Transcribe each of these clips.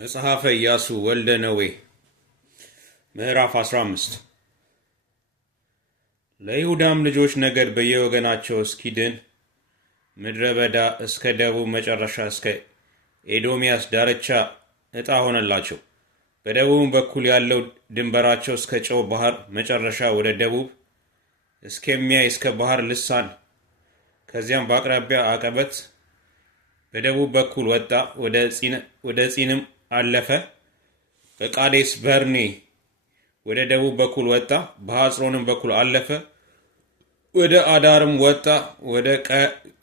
መጽሐፈ ኢያሱ ወልደ ነዌ ምዕራፍ 15 ለይሁዳም ልጆች ነገድ በየወገናቸው እስኪድን ምድረ በዳ እስከ ደቡብ መጨረሻ እስከ ኤዶምያስ ዳርቻ ዕጣ ሆነላቸው። በደቡብ በኩል ያለው ድንበራቸው እስከ ጨው ባህር መጨረሻ ወደ ደቡብ እስከሚያይ እስከ ባህር ልሳን፣ ከዚያም በአቅራቢያ አቀበት በደቡብ በኩል ወጣ፣ ወደ ጺንም አለፈ። በቃዴስ በርኔ ወደ ደቡብ በኩል ወጣ፣ በሐጽሮንም በኩል አለፈ። ወደ አዳርም ወጣ፣ ወደ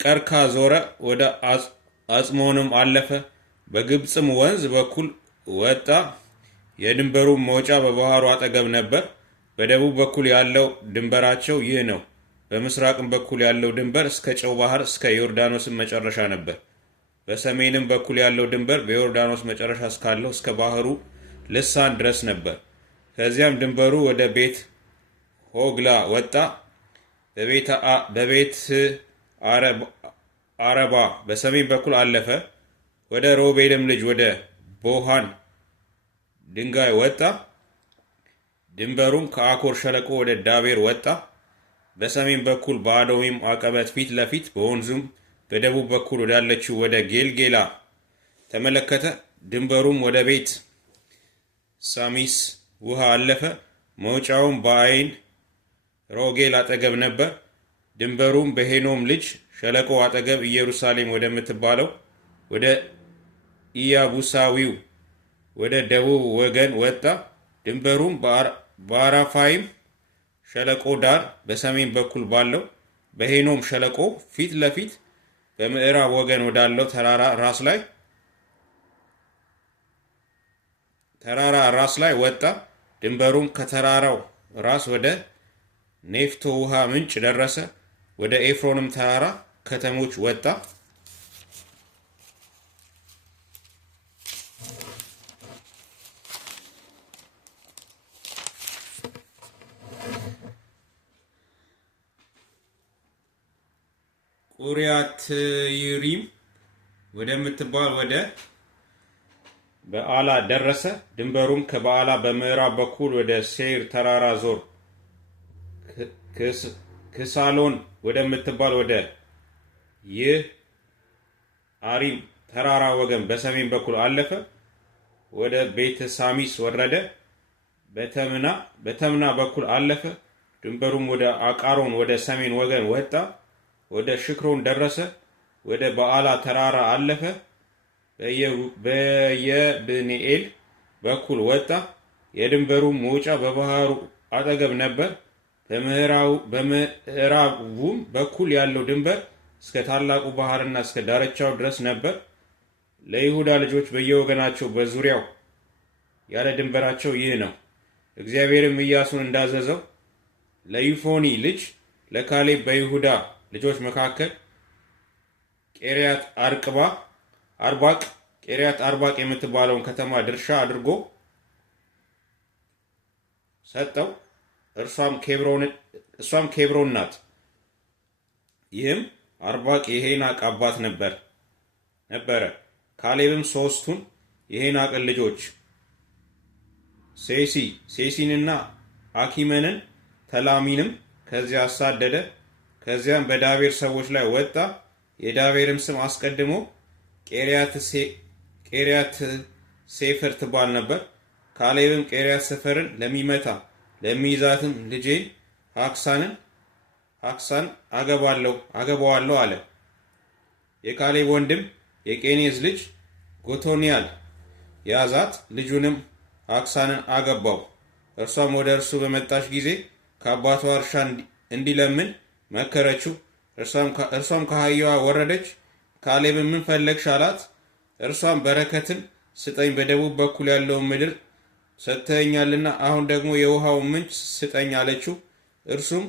ቀርካ ዞረ፣ ወደ አጽሞንም አለፈ። በግብፅም ወንዝ በኩል ወጣ። የድንበሩም መውጫ በባህሩ አጠገብ ነበር። በደቡብ በኩል ያለው ድንበራቸው ይህ ነው። በምስራቅም በኩል ያለው ድንበር እስከ ጨው ባህር እስከ ዮርዳኖስም መጨረሻ ነበር። በሰሜንም በኩል ያለው ድንበር በዮርዳኖስ መጨረሻ እስካለው እስከ ባህሩ ልሳን ድረስ ነበር። ከዚያም ድንበሩ ወደ ቤት ሆግላ ወጣ። በቤት አረባ በሰሜን በኩል አለፈ። ወደ ሮቤልም ልጅ ወደ ቦሃን ድንጋይ ወጣ። ድንበሩም ከአኮር ሸለቆ ወደ ዳቤር ወጣ። በሰሜን በኩል በአዶሚም አቀበት ፊት ለፊት በወንዙም በደቡብ በኩል ወዳለችው ወደ ጌልጌላ ተመለከተ። ድንበሩም ወደ ቤት ሳሚስ ውሃ አለፈ። መውጫውም በአይን ሮጌል አጠገብ ነበር። ድንበሩም በሄኖም ልጅ ሸለቆ አጠገብ ኢየሩሳሌም ወደምትባለው ወደ ኢያቡሳዊው ወደ ደቡብ ወገን ወጣ። ድንበሩም በአራፋይም ሸለቆ ዳር በሰሜን በኩል ባለው በሄኖም ሸለቆ ፊት ለፊት በምዕራብ ወገን ወዳለው ተራራ ራስ ላይ ወጣ። ድንበሩም ከተራራው ራስ ወደ ኔፍቶ ውሃ ምንጭ ደረሰ። ወደ ኤፍሮንም ተራራ ከተሞች ወጣ። ቁሪያትይሪም ወደምትባል ወደ በዓላ ደረሰ። ድንበሩም ከበዓላ በምዕራብ በኩል ወደ ሴይር ተራራ ዞር። ክሳሎን ወደምትባል ወደ ይህ አሪም ተራራ ወገን በሰሜን በኩል አለፈ። ወደ ቤተ ሳሚስ ወረደ። በተምና በኩል አለፈ። ድንበሩም ወደ አቃሮን ወደ ሰሜን ወገን ወጣ። ወደ ሽክሮን ደረሰ። ወደ በዓላ ተራራ አለፈ። በየብንኤል በኩል ወጣ። የድንበሩም መውጫ በባህሩ አጠገብ ነበር። በምዕራቡም በኩል ያለው ድንበር እስከ ታላቁ ባህርና እስከ ዳርቻው ድረስ ነበር። ለይሁዳ ልጆች በየወገናቸው በዙሪያው ያለ ድንበራቸው ይህ ነው። እግዚአብሔርም ኢያሱን እንዳዘዘው ለይፎኒ ልጅ ለካሌብ በይሁዳ ልጆች መካከል ቄሪያት አርባቅ የምትባለውን ከተማ ድርሻ አድርጎ ሰጠው። እሷም ኬብሮን ናት። ይህም አርባቅ የሄናቅ አባት ነበረ። ካሌብም ሶስቱን የሄናቅን ልጆች ሴሲንና አኪመንን ተላሚንም ከዚያ አሳደደ። ከዚያም በዳቤር ሰዎች ላይ ወጣ። የዳቤርም ስም አስቀድሞ ቄሪያት ሴፈር ትባል ነበር። ካሌብም ቄሪያት ሴፈርን ለሚይዛትም ልጄን አክሳን አገባዋለሁ አለ። የካሌብ ወንድም የቄኔዝ ልጅ ጎቶንያል ያዛት፣ ልጁንም አክሳንን አገባው። እርሷም ወደ እርሱ በመጣች ጊዜ ከአባቷ እርሻ እንዲለምን መከረችው። እርሷም ከአህያዋ ወረደች። ካሌብም ምን ፈለግሽ አላት። እርሷም በረከትን ስጠኝ፣ በደቡብ በኩል ያለውን ምድር ሰጥተኸኛልና አሁን ደግሞ የውሃውን ምንጭ ስጠኝ አለችው። እርሱም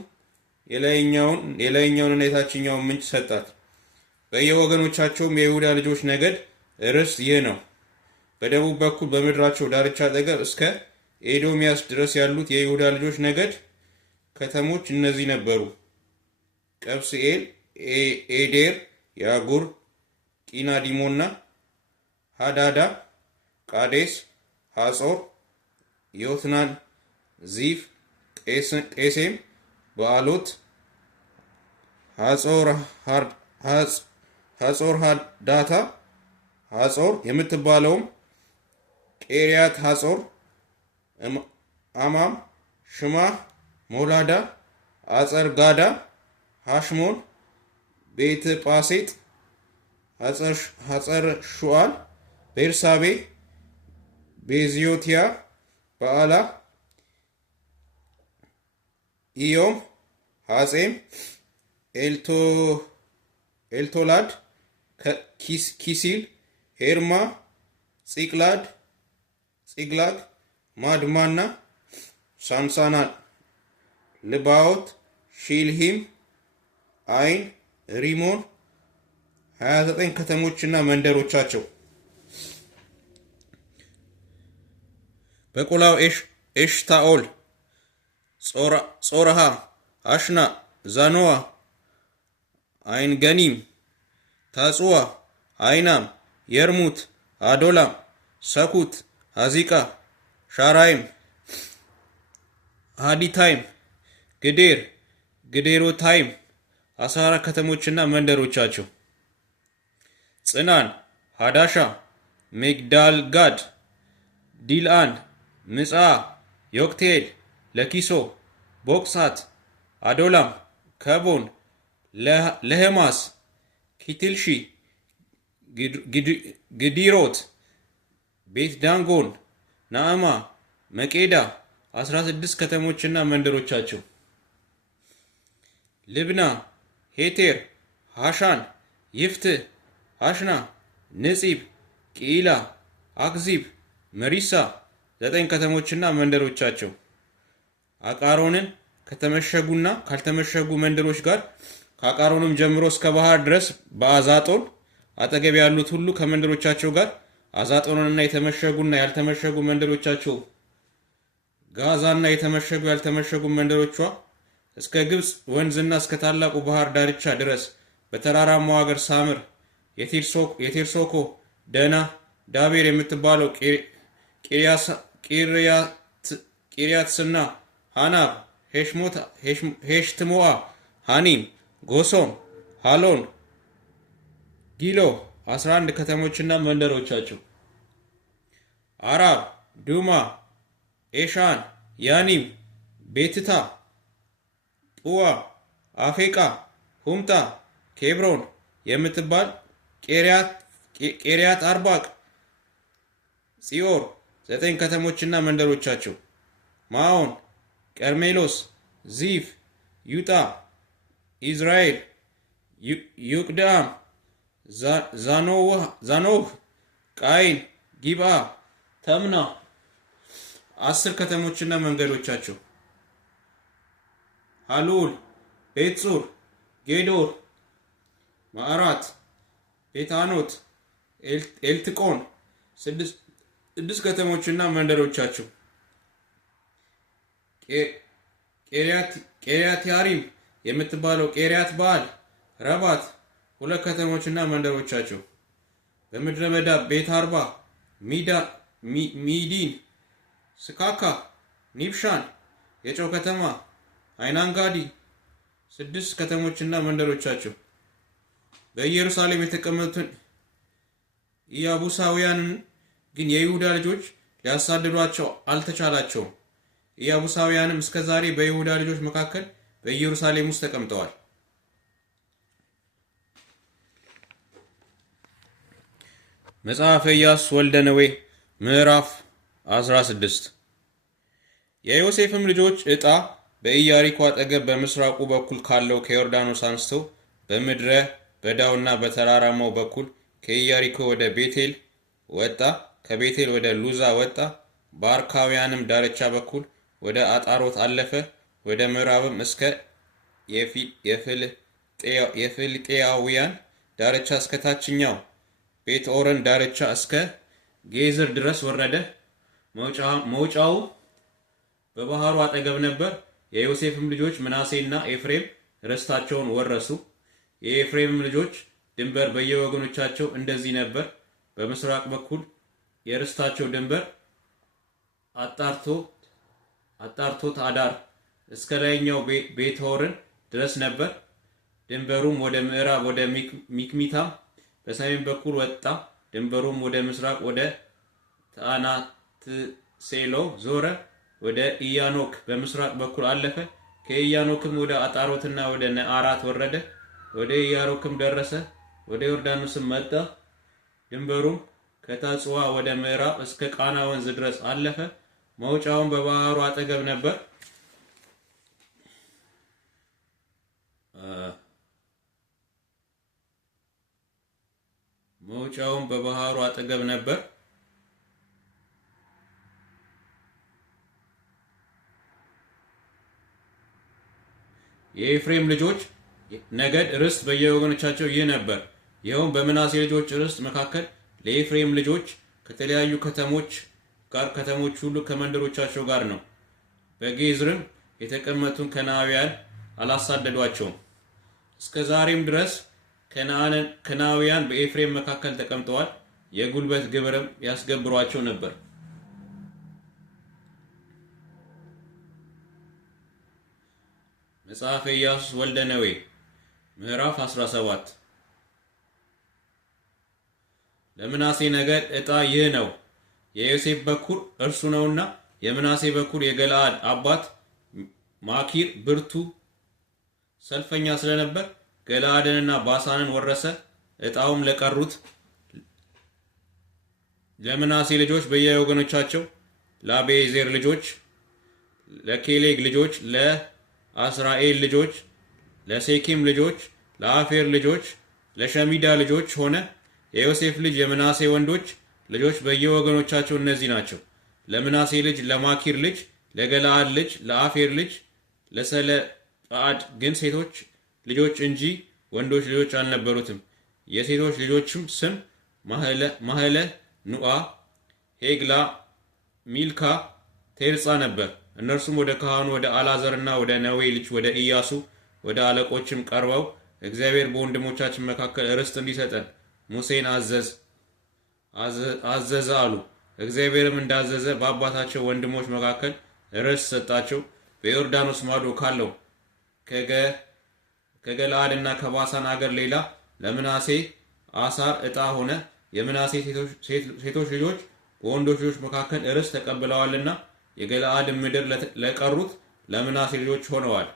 የላይኛውንና የታችኛውን ምንጭ ሰጣት። በየወገኖቻቸውም የይሁዳ ልጆች ነገድ ርስት ይህ ነው። በደቡብ በኩል በምድራቸው ዳርቻ አጠገብ እስከ ኤዶምያስ ድረስ ያሉት የይሁዳ ልጆች ነገድ ከተሞች እነዚህ ነበሩ: ቀብስኤል፣ ኤዴር፣ ያጉር፣ ቂናዲሞና ሃዳዳ፣ ቃዴስ፣ ሐጾር፣ ዮትናን፣ ዚፍ፣ ቄሴም፣ በአሎት፣ ሐጾር ዳታ፣ ሐጾር የምትባለውም ቄሪያት ሐጾር፣ አማም፣ ሽማህ፣ ሞላዳ፣ አጸር ጋዳ፣ ሐሽሞን፣ ቤት ጳሴጥ፣ ሐጸር ሹዓል፣ ቤርሳቤ፣ ቤዝዮትያ፣ በዓላ፣ ኢዮም፣ ሐጼም፣ ኤልቶላድ፣ ኪሲል፣ ሄርማ፣ ጺቅላግ፣ ማድማና ሳንሳና፣ ልባዎት፣ ሺልሂም፣ አይን፣ ሪሞን 29 ከተሞችና መንደሮቻቸው። በቆላው ኤሽታኦል፣ ጾረሃ፣ አሽና፣ ዛኖዋ፣ አይን ገኒም፣ ታጹዋ፣ አይናም፣ የርሙት፣ አዶላም፣ ሰኩት፣ አዚቃ፣ ሻራይም፣ ሃዲታይም፣ ግዴሮታይም 14 ከተሞችና መንደሮቻቸው። ጽናን፣ ሃዳሻ፣ ሚግዳልጋድ፣ ዲልአን፣ ምጽአ፣ ዮቅቴል፣ ለኪሶ፣ ቦቅሳት፣ አዶላም፣ ከቦን፣ ለህማስ፣ ኪትልሺ፣ ግዲሮት፣ ቤት ዳንጎን፣ ናዕማ፣ መቄዳ 16 ከተሞችና መንደሮቻቸው። ልብና፣ ሄቴር፣ ሃሻን፣ ይፍትህ፣ አሽና፣ ንጺብ፣ ቂላ፣ አክዚብ፣ መሪሳ 9 ከተሞችና መንደሮቻቸው። አቃሮንን ከተመሸጉና ካልተመሸጉ መንደሮች ጋር ከአቃሮንም ጀምሮ እስከ ባህር ድረስ በአዛጦን አጠገብ ያሉት ሁሉ ከመንደሮቻቸው ጋር አዛጦንንና የተመሸጉና ያልተመሸጉ መንደሮቻቸው፣ ጋዛና የተመሸጉ ያልተመሸጉ መንደሮቿ እስከ ግብፅ ወንዝና እስከ ታላቁ ባህር ዳርቻ ድረስ በተራራማው ሀገር ሳምር፣ የቴርሶኮ፣ ደና፣ ዳቤር የምትባለው ቂርያትስና፣ ሃናብ፣ ሄሽትሞአ፣ ሃኒም፣ ጎሶም፣ ሃሎን፣ ጊሎ 11 ከተሞችና መንደሮቻቸው። አራብ፣ ዱማ፣ ኤሻን፣ ያኒም፣ ቤትታ፣ ጡዋ፣ አፌቃ፣ ሁምታ፣ ኬብሮን የምትባል ቄሪያት አርባቅ፣ ጺዮር 9 ከተሞችና መንደሮቻቸው። ማዖን፣ ቀርሜሎስ፣ ዚፍ፣ ዩጣ፣ ኢዝራኤል፣ ዩቅዳም፣ ዛኖህ፣ ቃይን፣ ጊብአ፣ ተምና 10 ከተሞችና መንገዶቻቸው። ሃሉል፣ ቤትጹር፣ ጌዶር፣ ማዕራት፣ ቤታኖት፣ ኤልትቆን 6 ከተሞችና መንደሮቻቸው። ቄሪያት ያሪም የምትባለው ቄሪያት በዓል፣ ረባት 2 ከተሞችና መንደሮቻቸው። በምድረ በዳ ቤት አርባ፣ ሚዲን፣ ስካካ፣ ኒብሻን የጨው ከተማ፣ አይናንጋዲ 6 ከተሞችና መንደሮቻቸው። በኢየሩሳሌም የተቀመጡትን ኢያቡሳውያንን ግን የይሁዳ ልጆች ሊያሳድዷቸው አልተቻላቸውም። ኢያቡሳውያንም እስከ ዛሬ በይሁዳ ልጆች መካከል በኢየሩሳሌም ውስጥ ተቀምጠዋል። መጽሐፈ ኢያሱ ወልደ ነዌ ምዕራፍ 16 የዮሴፍም ልጆች ዕጣ በኢያሪኮ አጠገብ በምስራቁ በኩል ካለው ከዮርዳኖስ አንስተው በምድረ በዳውና በተራራማው በኩል ከኢያሪኮ ወደ ቤቴል ወጣ፣ ከቤቴል ወደ ሉዛ ወጣ፣ በአርካውያንም ዳርቻ በኩል ወደ አጣሮት አለፈ፣ ወደ ምዕራብም እስከ የፍልጤያውያን ዳርቻ እስከ ታችኛው ቤት ኦረን ዳርቻ እስከ ጌዝር ድረስ ወረደ። መውጫው በባህሩ አጠገብ ነበር። የዮሴፍም ልጆች ምናሴና ኤፍሬም ርስታቸውን ወረሱ። የኤፍሬምም ልጆች ድንበር በየወገኖቻቸው እንደዚህ ነበር። በምስራቅ በኩል የርስታቸው ድንበር አጣርቶት አዳር እስከ ላይኛው ቤትሆርን ድረስ ነበር። ድንበሩም ወደ ምዕራብ ወደ ሚክሚታም በሰሜን በኩል ወጣ። ድንበሩም ወደ ምስራቅ ወደ ታናትሴሎ ዞረ። ወደ ኢያኖክ በምስራቅ በኩል አለፈ። ከኢያኖክም ወደ አጣሮትና ወደ ነአራት ወረደ። ወደ ኢያኖክም ደረሰ። ወደ ዮርዳኖስም መጣ። ድንበሩም ከታጽዋ ወደ ምዕራብ እስከ ቃና ወንዝ ድረስ አለፈ። መውጫውን በባህሩ አጠገብ ነበር። የኤፍሬም ልጆች ነገድ ርስት በየወገኖቻቸው ይህ ነበር። ይኸውም በምናሴ ልጆች ርስት መካከል ለኤፍሬም ልጆች ከተለያዩ ከተሞች ሁሉ ከመንደሮቻቸው ጋር ነው። በጌዝርም የተቀመጡን ከነዓናውያን አላሳደዷቸውም። እስከ ዛሬም ድረስ ከነዓናውያን በኤፍሬም መካከል ተቀምጠዋል። የጉልበት ግብርም ያስገብሯቸው ነበር። መጽሐፈ ኢያሱ ወልደ ነዌ ምዕራፍ 17 ለምናሴ ነገድ ዕጣ ይህ ነው። የዮሴፍ በኩር እርሱ ነውና የምናሴ በኩር የገለዓድ አባት ማኪር ብርቱ ሰልፈኛ ስለነበር ገለዓድንና ባሳንን ወረሰ። ዕጣውም ለቀሩት ለምናሴ ልጆች በየወገኖቻቸው ለአቤዜር ልጆች፣ ለኬሌግ ልጆች፣ ለአስራኤል ልጆች፣ ለሴኪም ልጆች፣ ለአፌር ልጆች፣ ለሸሚዳ ልጆች ሆነ። የዮሴፍ ልጅ የምናሴ ወንዶች ልጆች በየወገኖቻቸው እነዚህ ናቸው። ለምናሴ ልጅ ለማኪር ልጅ ለገለዓድ ልጅ ለአፌር ልጅ ለሰለጰዓድ ግን ሴቶች ልጆች እንጂ ወንዶች ልጆች አልነበሩትም። የሴቶች ልጆችም ስም ማህለ፣ ኑአ፣ ሄግላ፣ ሚልካ፣ ቴርጻ ነበር። እነርሱም ወደ ካህኑ ወደ አልዓዛርና ወደ ነዌ ልጅ ወደ ኢያሱ ወደ አለቆችም ቀርበው እግዚአብሔር በወንድሞቻችን መካከል ርስት እንዲሰጠን ሙሴን አዘዘ አሉ። እግዚአብሔርም እንዳዘዘ በአባታቸው ወንድሞች መካከል ርስት ሰጣቸው። በዮርዳኖስ ማዶ ካለው ከገለዓድና ከባሳን አገር ሌላ ለምናሴ አሳር ዕጣ ሆነ። የምናሴ ሴቶች ልጆች በወንዶች ልጆች መካከል ርስት ተቀብለዋልና የገለዓድን ምድር ለቀሩት ለምናሴ ልጆች ሆነዋል።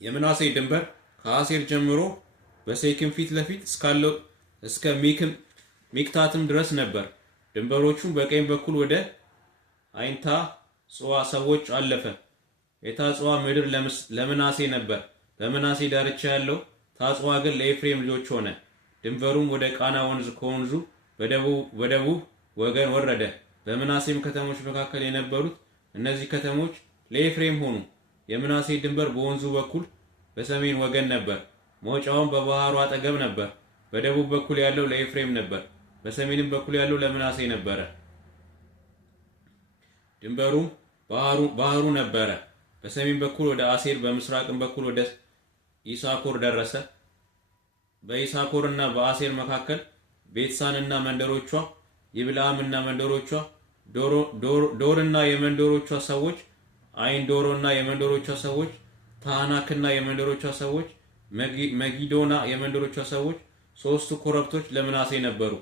የምናሴ ድንበር ከአሴር ጀምሮ በሴክም ፊት ለፊት እስካለው እስከ ሚክታትም ድረስ ነበር። ድንበሮቹም በቀኝ በኩል ወደ አይንታ ጽዋ ሰዎች አለፈ። የታጽዋ ምድር ለምናሴ ነበር። በምናሴ ዳርቻ ያለው ታጽዋ ግን ለኤፍሬም ልጆች ሆነ። ድንበሩም ወደ ቃና ወንዝ ከወንዙ በደቡብ ወገን ወረደ። በምናሴም ከተሞች መካከል የነበሩት እነዚህ ከተሞች ለኤፍሬም ሆኑ። የምናሴ ድንበር በወንዙ በኩል በሰሜን ወገን ነበር። መውጫውም በባህሩ አጠገብ ነበር። በደቡብ በኩል ያለው ለኤፍሬም ነበር፣ በሰሜንም በኩል ያለው ለምናሴ ነበረ። ድንበሩም ባህሩ ነበረ። በሰሜን በኩል ወደ አሴር፣ በምስራቅም በኩል ወደ ይሳኮር ደረሰ። በይሳኮርና በአሴር መካከል ቤትሳንና መንደሮቿ፣ ይብልዓምና መንደሮቿ፣ ዶርና የመንደሮቿ ሰዎች፣ አይንዶሮና የመንደሮቿ ሰዎች፣ ታናክና የመንደሮቿ ሰዎች፣ መጊዶና የመንደሮቿ ሰዎች፣ ሶስቱ ኮረብቶች ለምናሴ ነበሩ።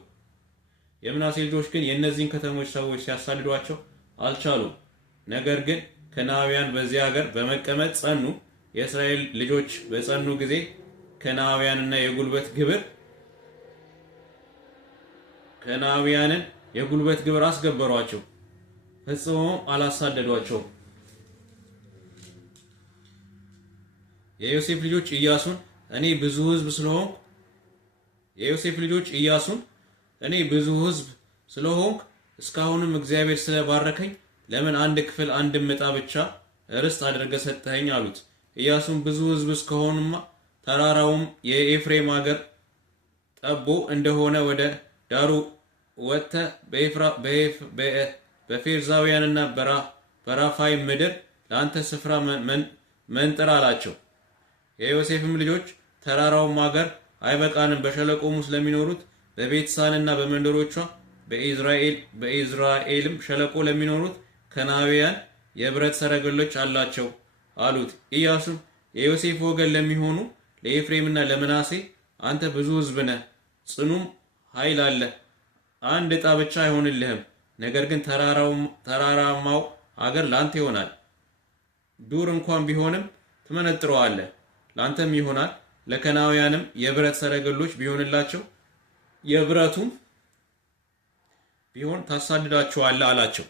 የምናሴ ልጆች ግን የእነዚህን ከተሞች ሰዎች ሲያሳድዷቸው አልቻሉም። ነገር ግን ከነዓናውያን በዚያ ሀገር በመቀመጥ ጸኑ። የእስራኤል ልጆች በጸኑ ጊዜ ከነዓናውያንን የጉልበት ግብር አስገበሯቸው፣ ፈጽሞ አላሳደዷቸውም። የዮሴፍ ልጆች ኢያሱን እኔ ብዙ ሕዝብ ስለሆንኩ እስካሁንም እግዚአብሔር ስለባረከኝ ለምን አንድ ክፍል አንድ ዕጣ ብቻ ርስት አድርገህ ሰጠኸኝ አሉት። ኢያሱም ብዙ ሕዝብ እስከሆኑማ ተራራውም የኤፍሬም አገር ጠቦ እንደሆነ ወደ ዳሩ ወጥተህ በፌርዛውያንና በራፋይም ምድር ለአንተ ስፍራ መንጥር አላቸው። የዮሴፍም ልጆች ተራራውም አገር አይበቃንም፣ በሸለቆሙ ስለሚኖሩት በቤትሳንና በመንደሮቿ በኢዝራኤልም ሸለቆ ለሚኖሩት ከናውያን የብረት ሰረገሎች አላቸው አሉት። ኢያሱም የዮሴፍ ወገን ለሚሆኑ ለኤፍሬምና ለምናሴ አንተ ብዙ ሕዝብ ነህ፣ ጽኑም ኃይል አለ። አንድ ዕጣ ብቻ አይሆንልህም፣ ነገር ግን ተራራማው አገር ላንተ ይሆናል። ዱር እንኳን ቢሆንም ትመነጥረዋለህ፣ ላንተም ይሆናል። ለከናውያንም የብረት ሰረገሎች ቢሆንላቸው የብረቱም ቢሆን ታሳድዳቸዋለህ አላቸው።